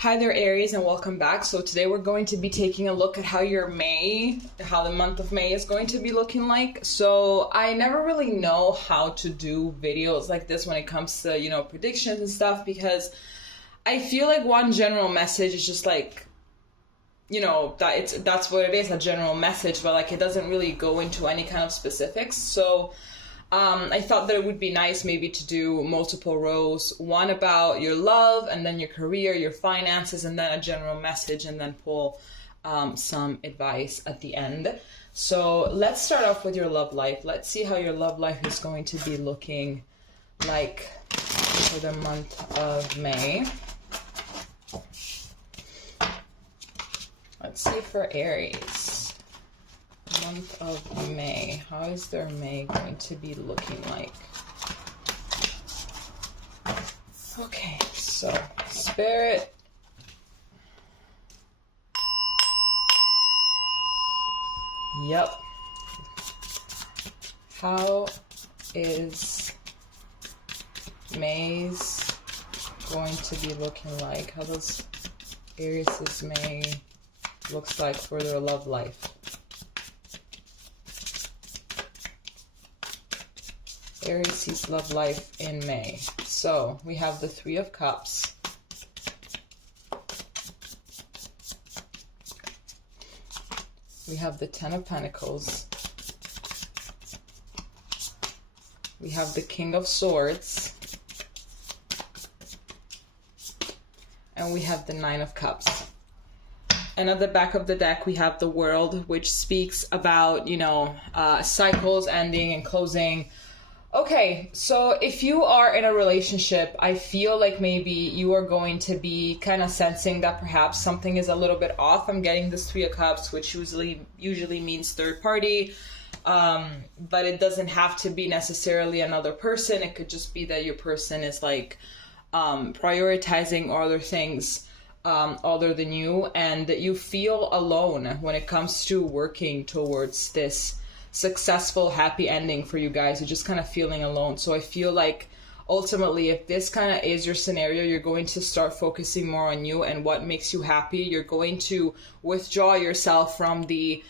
Hi there, Aries, and welcome back. So today we're going to be taking a look at how the month of May is going to be looking like. So I never really know how to do videos like this when it comes to, predictions and stuff, because I feel like one general message is just like, that's what it is, a general message, but like it doesn't really go into any kind of specifics. So I thought that it would be nice maybe to do multiple rows, one about your love and then your career, your finances, and then a general message, and then pull some advice at the end. So let's start off with your love life. Let's see how your love life is going to be looking like for the month of May. Let's see for Aries. Month of May. How is their May going to be looking like? Okay, so Spirit. Yep. How is May's going to be looking like? How does Aries' May looks like for their love life? Aries sees love life in May. So we have the Three of Cups. We have the Ten of Pentacles. We have the King of Swords. And we have the Nine of Cups. And at the back of the deck, we have the World, which speaks about, cycles ending and closing. Okay, so if you are in a relationship, I feel like maybe you are going to be kind of sensing that perhaps something is a little bit off. I'm getting this Three of Cups, which usually means third party, but it doesn't have to be necessarily another person. It could just be that your person is like prioritizing other things other than you, and that you feel alone when it comes to working towards this successful, happy ending for you guys. You're just kind of feeling alone. So I feel like ultimately, if this kind of is your scenario, you're going to start focusing more on you and what makes you happy. You're going to withdraw yourself from the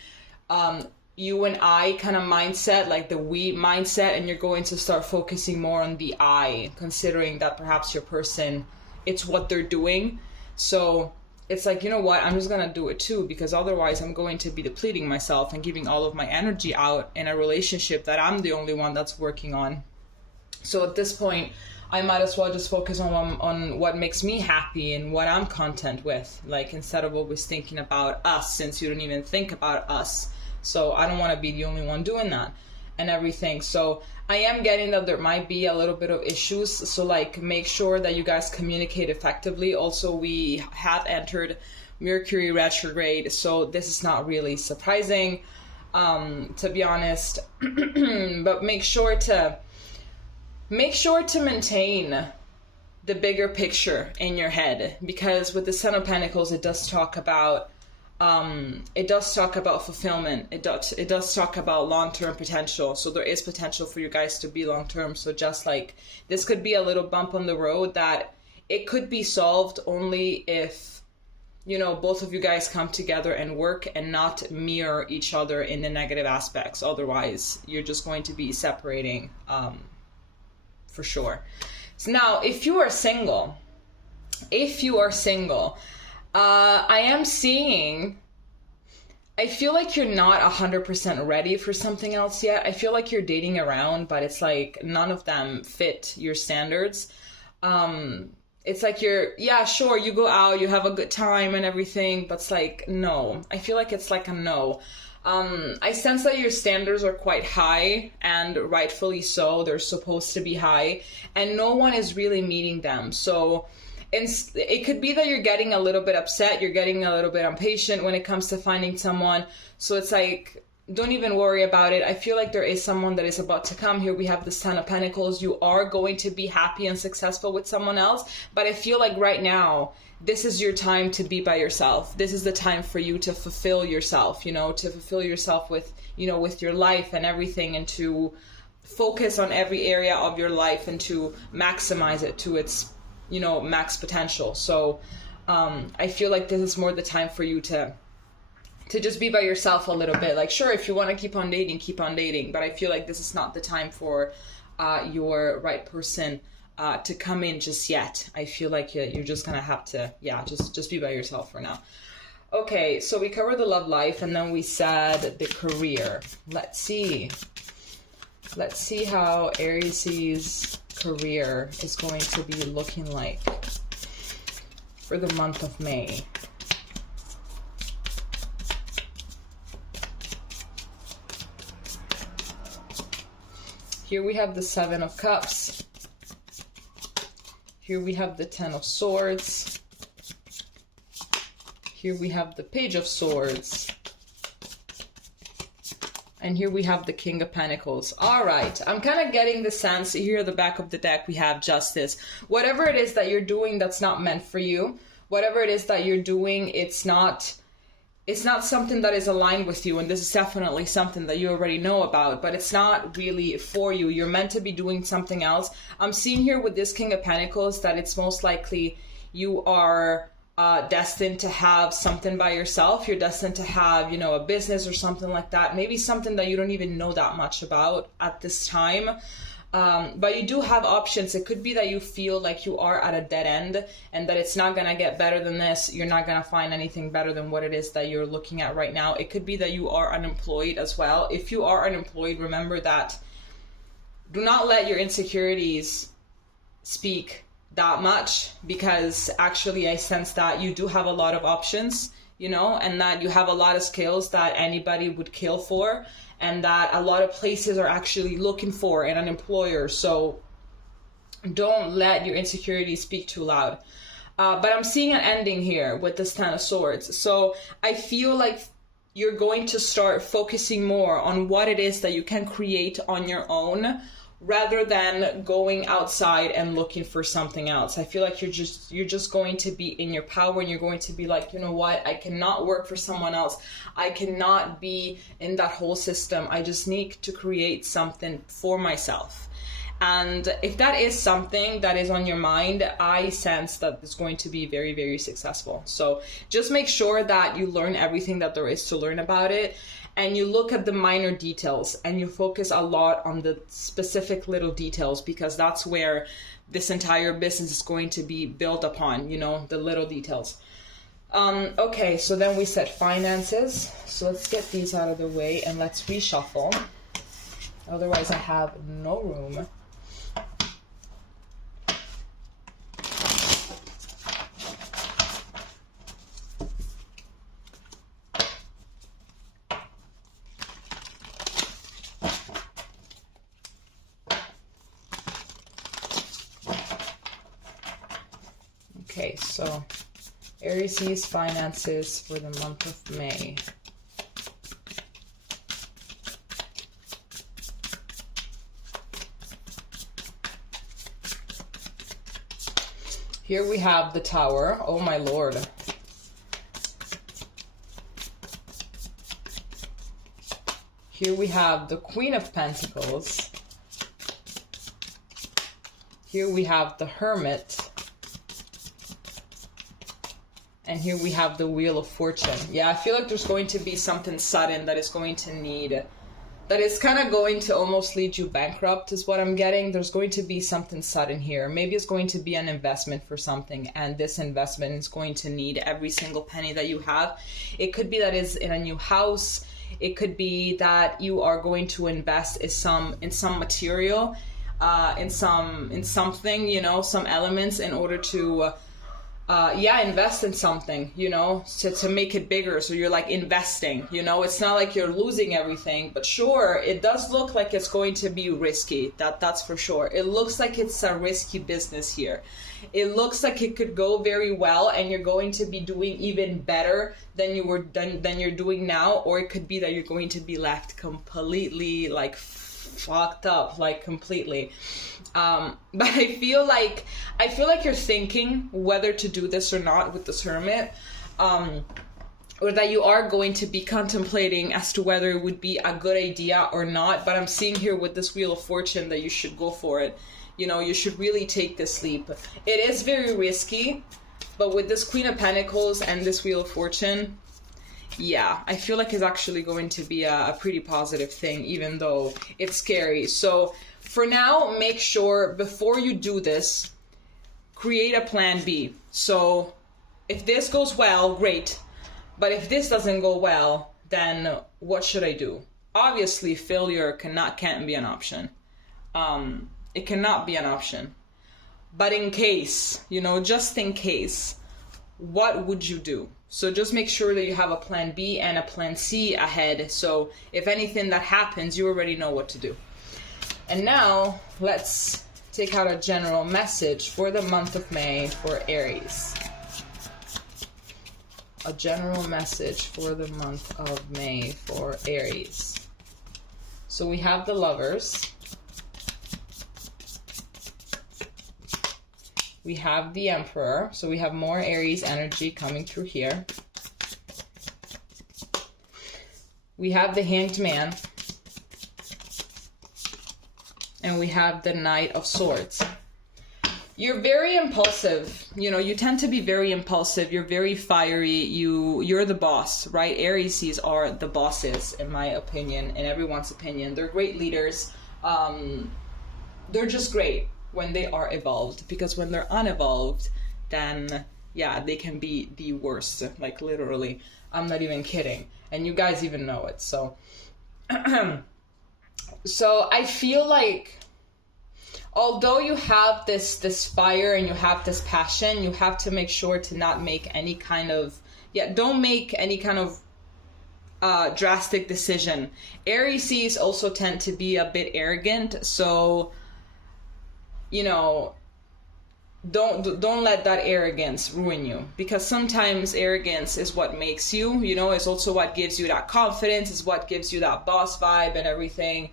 you and I kind of mindset, like the we mindset, and you're going to start focusing more on the I, considering that perhaps your person, it's what they're doing. So it's like, you know what, I'm just going to do it too, because otherwise I'm going to be depleting myself and giving all of my energy out in a relationship that I'm the only one that's working on. So at this point, I might as well just focus on what makes me happy and what I'm content with, like instead of always thinking about us, since you don't even think about us. So I don't want to be the only one doing that and everything. So I am getting that there might be a little bit of issues. So like, make sure that you guys communicate effectively. Also, we have entered Mercury retrograde, so this is not really surprising, to be honest. But make sure to maintain the bigger picture in your head, because with the Ten of Pentacles, it does talk about fulfillment. It does talk about long-term potential. So there is potential for you guys to be long-term. So just like, this could be a little bump on the road that it could be solved only if, both of you guys come together and work and not mirror each other in the negative aspects. Otherwise, you're just going to be separating, for sure. So now, if you are single, I am seeing, I feel like you're not 100% ready for something else yet. I feel like you're dating around, but it's like none of them fit your standards. It's like sure, you go out, you have a good time and everything, but it's like, no. I feel like it's like a no. I sense that your standards are quite high, and rightfully so. They're supposed to be high, and no one is really meeting them. So it could be that you're getting a little bit upset, you're getting a little bit impatient when it comes to finding someone. So it's like, don't even worry about it. I feel like there is someone that is about to come. Here we have this Ten of Pentacles. You are going to be happy and successful with someone else, but I feel like right now, this is your time to be by yourself. This is the time for you to fulfill yourself, to fulfill yourself with, with your life and everything, and to focus on every area of your life and to maximize it to its, max potential. So I feel like this is more the time for you to just be by yourself a little bit. Like, sure, if you want to keep on dating, but I feel like this is not the time for your right person to come in just yet. I feel like you're just gonna have to, just be by yourself for now. Okay, so we covered the love life, and then we said the career. Let's see how Aries' career is going to be looking like for the month of May. Here we have the Seven of Cups. Here we have the Ten of Swords. Here we have the Page of Swords. And here we have the King of Pentacles. All right, I'm kind of getting the sense here at the back of the deck we have Justice. Whatever it is that you're doing that's not meant for you, whatever it is that you're doing, it's not something that is aligned with you, and this is definitely something that you already know about, but it's not really for you. You're meant to be doing something else. I'm seeing here with this King of Pentacles that it's most likely you are destined to have something by yourself. You're destined to have, a business or something like that. Maybe something that you don't even know that much about at this time. But you do have options. It could be that you feel like you are at a dead end and that it's not going to get better than this. You're not going to find anything better than what it is that you're looking at right now. It could be that you are unemployed as well. If you are unemployed, remember that do not let your insecurities speak that much, because actually I sense that you do have a lot of options, and that you have a lot of skills that anybody would kill for, and that a lot of places are actually looking for an employer. So don't let your insecurities speak too loud. But I'm seeing an ending here with this Ten of Swords. So I feel like you're going to start focusing more on what it is that you can create on your own, rather than going outside and looking for something else. I feel like you're just going to be in your power, and you're going to be like, you know what, I cannot work for someone else. I cannot be in that whole system. I just need to create something for myself. And if that is something that is on your mind, I sense that it's going to be very, very successful. So just make sure that you learn everything that there is to learn about it, and you look at the minor details, and you focus a lot on the specific little details, because that's where this entire business is going to be built upon, the little details. Okay, so then we said finances. So let's get these out of the way and let's reshuffle. Otherwise I have no room. Okay, so Aries' finances for the month of May. Here we have the Tower. Oh my Lord. Here we have the Queen of Pentacles. Here we have the Hermit. And here we have the Wheel of Fortune. Yeah, I feel like there's going to be something sudden that is going to need, that is kind of going to almost lead you bankrupt is what I'm getting. There's going to be something sudden here. Maybe it's going to be an investment for something, and this investment is going to need every single penny that you have. It could be that it's in a new house. It could be that you are going to invest in some material, in something, some elements in order to invest in something, to make it bigger. So you're like investing, it's not like you're losing everything, but sure, it does look like it's going to be risky. That's for sure. It looks like it's a risky business here. It looks like it could go very well, and you're going to be doing even better than you're doing now, or it could be that you're going to be left completely like fucked up, like completely. But I feel like you're thinking whether to do this or not with this Hermit, or that you are going to be contemplating as to whether it would be a good idea or not. But I'm seeing here with this Wheel of Fortune that you should go for it. You should really take this leap. It is very risky, But with this Queen of Pentacles and this Wheel of Fortune, yeah, I feel like it's actually going to be a pretty positive thing, even though it's scary. So for now, make sure before you do this, create a plan B. So if this goes well, great. But if this doesn't go well, then what should I do? Obviously, failure can't be an option. It cannot be an option. But in case, you know, just in case, what would you do? So just make sure that you have a plan B and a plan C ahead. So if anything that happens, you already know what to do. And now let's take out a general message for the month of May for Aries. A general message for the month of May for Aries. So we have the Lovers. We have the Emperor, so we have more Aries energy coming through here. We have the Hanged Man. And we have the Knight of Swords. You're very impulsive. You know, you tend to be very impulsive. You're very fiery. You're the boss, right? Aries are the bosses, in my opinion, in everyone's opinion. They're great leaders. They're just great when they are evolved, because when they're unevolved, then yeah, they can be the worst, like literally. I'm not even kidding, and you guys even know it. So so I feel like although you have this fire and you have this passion, you have to make sure to not make any kind of don't make any kind of drastic decision. Aries also tend to be a bit arrogant, so you know, don't let that arrogance ruin you, because sometimes arrogance is what makes you, you know, it's also what gives you that confidence, is what gives you that boss vibe and everything.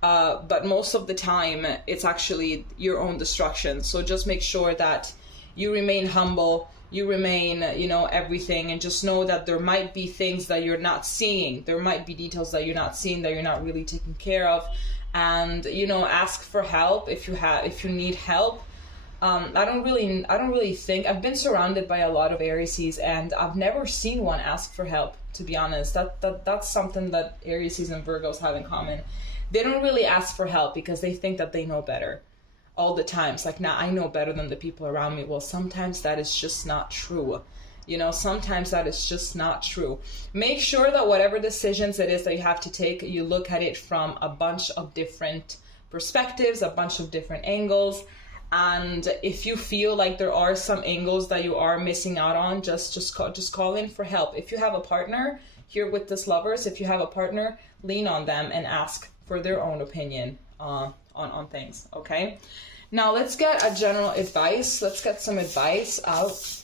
But most of the time it's actually your own destruction. So just make sure that you remain humble, you remain, you know, everything, and just know that there might be things that you're not seeing. There might be details that you're not seeing, that you're not really taking care of. And, you know, ask for help if you need help. I don't really think, I've been surrounded by a lot of Aries, and I've never seen one ask for help, to be honest. That's something that Aries and Virgos have in common. They don't really ask for help because they think that they know better all the time. It's like, nah, I know better than the people around me. Well, sometimes that is just not true. You know, sometimes that is just not true. Make sure that whatever decisions it is that you have to take, you look at it from a bunch of different perspectives, a bunch of different angles. And if you feel like there are some angles that you are missing out on, just call in for help. If you have a partner here with this Lovers, if you have a partner, lean on them and ask for their own opinion on things, okay? Now let's get a general advice. Let's get some advice out.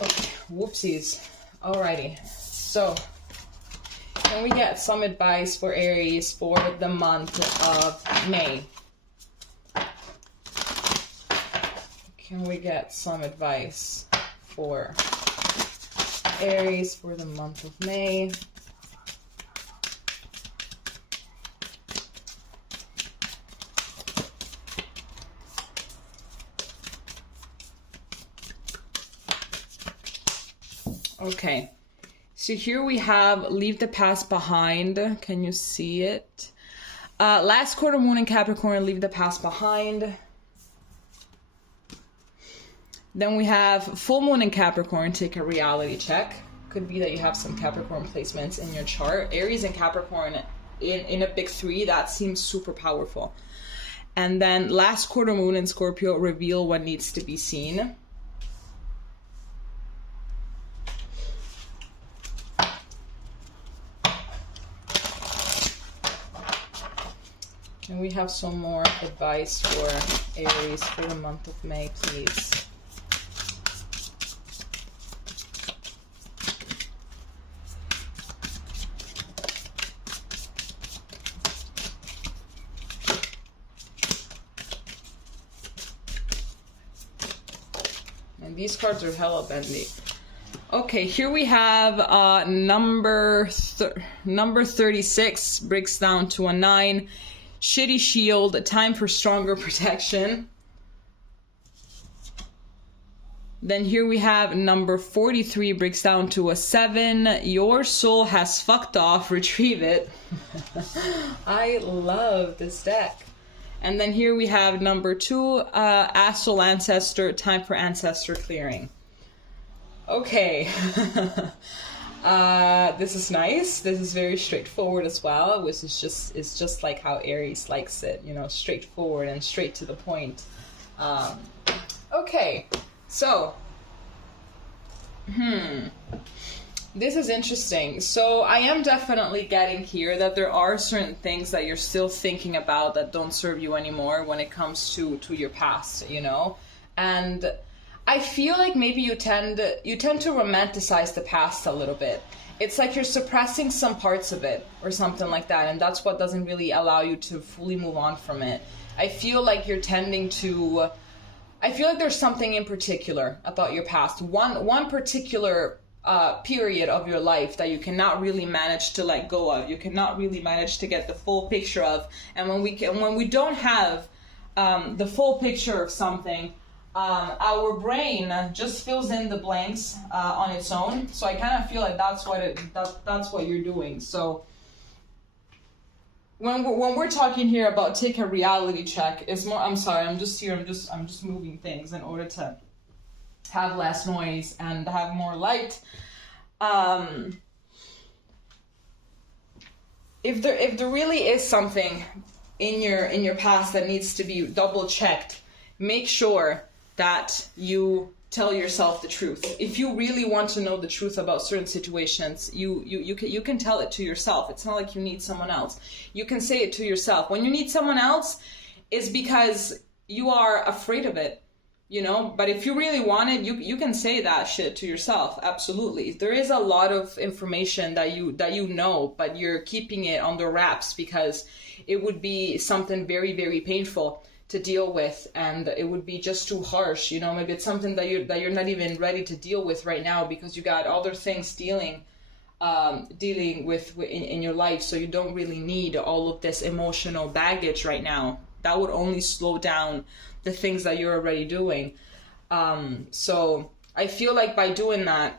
Okay, whoopsies. Alrighty, so can we get some advice for Aries for the month of May? Can we get some advice for Aries for the month of May? Okay, so here we have leave the past behind. Can you see it? Last quarter moon in Capricorn, leave the past behind. Then we have full moon in Capricorn, take a reality check. Could be that you have some Capricorn placements in your chart. Aries and Capricorn in a big three, that seems super powerful. And then last quarter moon in Scorpio, reveal what needs to be seen. Can we have some more advice for Aries for the month of May, please? And these cards are hella bendy. Okay, here we have number 36, breaks down to a 9. Shitty shield, time for stronger protection. Then here we have number 43 breaks down to a 7. Your soul has fucked off, retrieve it. I love this deck. And then here we have number 2, astral ancestor, time for ancestor clearing. Okay. This is nice. This is very straightforward as well, which is just like how Aries likes it, you know, straightforward and straight to the point. Okay. So, this is interesting. So I am definitely getting here that there are certain things that you're still thinking about that don't serve you anymore when it comes to your past, you know? And I feel like maybe you tend to romanticize the past a little bit. It's like you're suppressing some parts of it or something like that, and that's what doesn't really allow you to fully move on from it. I feel like you're tending to... I feel like there's something in particular about your past. One particular period of your life that you cannot really manage to let go of. You cannot really manage to get the full picture of. And when we don't have the full picture of something, our brain just fills in the blanks on its own. So I kind of feel like that's what you're doing. So when we're talking here about take a reality check, it's more, I'm sorry, I'm just moving things in order to have less noise and have more light. If there really is something in your past that needs to be double checked, make sure that you tell yourself the truth. If you really want to know the truth about certain situations, you can tell it to yourself. It's not like you need someone else. You can say it to yourself. When you need someone else, it's because you are afraid of it, you know? But if you really want it, you can say that shit to yourself. Absolutely. There is a lot of information that you know, but you're keeping it under wraps because it would be something very, very painful to deal with, and it would be just too harsh, you know. Maybe it's something that you're not even ready to deal with right now because you got other things dealing with in your life, so you don't really need all of this emotional baggage right now. That would only slow down the things that you're already doing. So I feel like by doing that,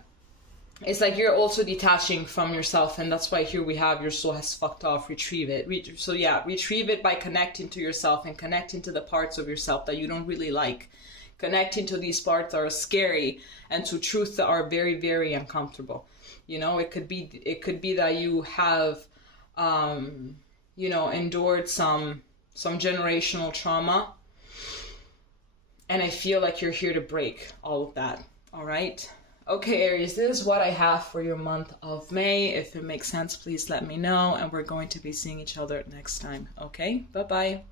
it's like you're also detaching from yourself, and that's why here we have your soul has fucked off, retrieve it. So yeah, retrieve it by connecting to yourself and connecting to the parts of yourself that you don't really like. Connecting to these parts that are scary and to truths that are very, very uncomfortable. You know, it could be that you have, you know, endured some generational trauma, and I feel like you're here to break all of that. All right. Okay, Aries, this is what I have for your month of May. If it makes sense, please let me know. And we're going to be seeing each other next time. Okay, bye-bye.